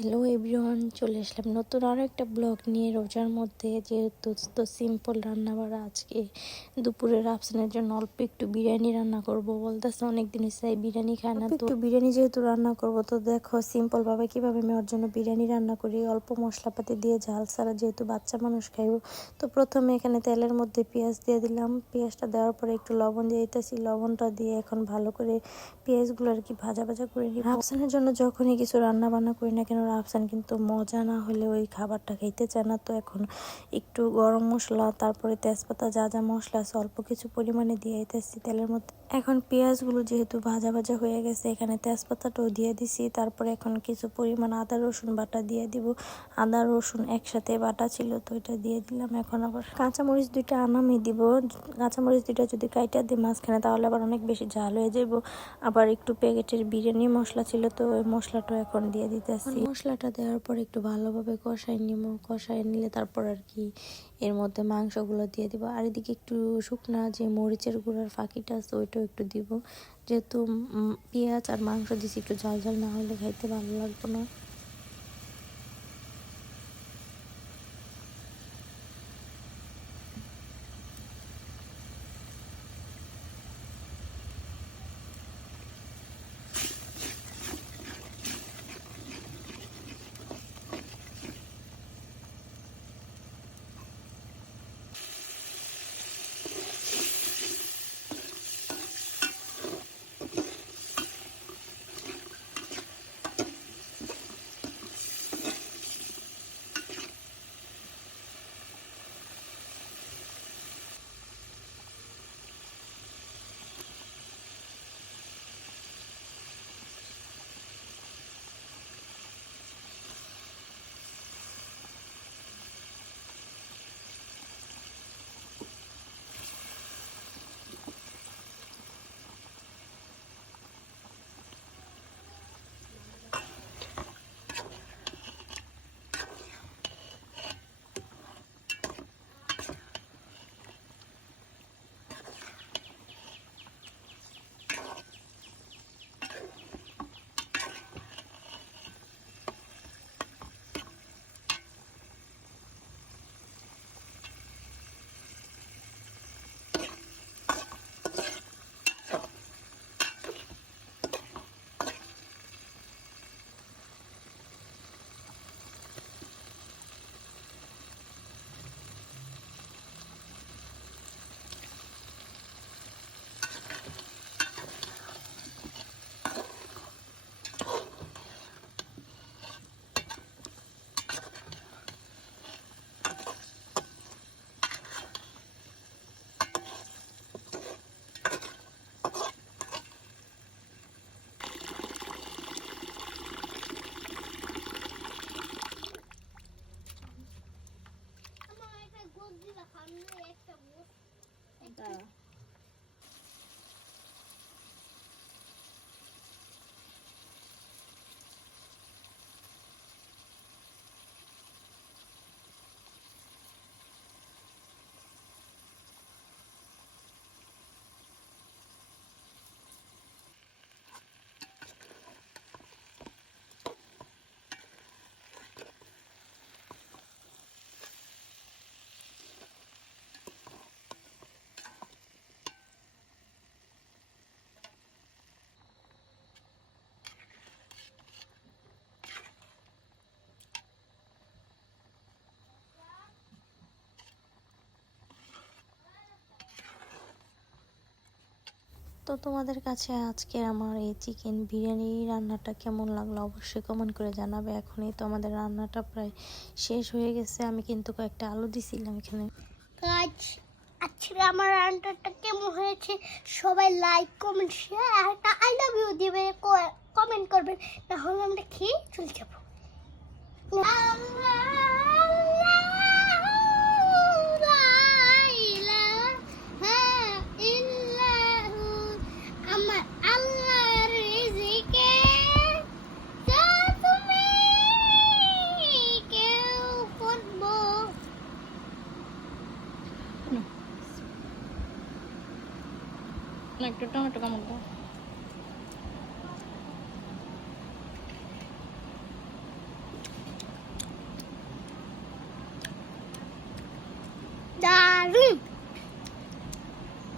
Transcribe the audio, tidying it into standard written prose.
Hello everyone, চলে আসলাম নতুন আরও একটা ব্লগ নিয়ে। রোজার মধ্যে যেহেতু তো সিম্পল রান্না বাড়া, আজকে দুপুরের আফসানের জন্য অল্প একটু বিরিয়ানি রান্না করব। বলতেছে অনেকদিন চাই বিরিয়ানি খায় না, তো একটু বিরিয়ানি যেহেতু রান্না করব, তো দেখো সিম্পলভাবে কীভাবে আমি ওর জন্য বিরিয়ানি রান্না করি। অল্প মশলাপাতি দিয়ে, ঝাল ছাড়া, যেহেতু বাচ্চা মানুষ খাইব। তো প্রথমে এখানে তেলের মধ্যে পেঁয়াজ দিয়ে দিলাম। পেঁয়াজটা দেওয়ার পরে একটু লবণ দিয়ে দিতেছি। লবণটা দিয়ে এখন ভালো করে পেঁয়াজগুলো আর কি ভাজা ভাজা করে নিই। আফসানের জন্য যখনই কিছু রান্না বান্না করি না কেন, আফসান কিন্তু মজা না হলে ওই খাবারটা খেতে চায় না। তো এখন একটু গরম মশলা, তারপরে তেজপাতা, যা যা মশলা আছে অল্প কিছু পরিমাণে দিয়ে দিতেছি তেলের মধ্যে। এখন পেঁয়াজগুলো যেহেতু ভাজা ভাজা হয়ে গেছে, এখানে তেজপাতাটাও দিয়ে দিছি। তারপরে এখন কিছু পরিমাণ আদা রসুন বাটা দিয়ে দিব। আদা রসুন একসাথে বাটা ছিল, তো এটা দিয়ে দিলাম। এখন আবার কাঁচামরিচ দুইটা আনামি দিব। কাঁচামরিচ দুইটা যদি কাইটা দিই মাঝখানে, তাহলে আবার অনেক বেশি ঝাল হয়ে যাব। আবার একটু প্যাকেটের বিরিয়ানি মশলা ছিল, তো ওই মশলাটা এখন দিয়ে দিতেছি। মশলাটা দেওয়ার পর একটু ভালোভাবে কষাই নিব। কষাই নিলে তারপর আর কি এর মধ্যে মাংসগুলো দিয়ে দিব। আর এদিকে একটু শুকনা যে মরিচের গুঁড়ার ফাঁকিটা আছে ওইটাও একটু দিব। যেহেতু পেঁয়াজ আর মাংস দিছি, একটু ঝাল ঝাল না হলে খাইতে ভালো লাগবে না। তো তোমাদের কাছে আজকের আমার এই চিকেন বিরিয়ানি রান্নাটা কেমন লাগলো অবশ্যই কমেন্ট করে জানাবে। এখনই তো আমাদের রান্নাটা প্রায় শেষ হয়ে গেছে। আমি কিন্তু কয়েকটা আলু দিছিলাম এখানে। আজকে আমার রান্নাটা কেমন হয়েছে সবাই লাইক কমেন্ট শেয়ার আর একটা আই লাভ ইউ দিবে, কমেন্ট করবেন, তাহলে আমরা খেয়ে চলে যাবো। একটু টমেটো কামড় দাও। রুম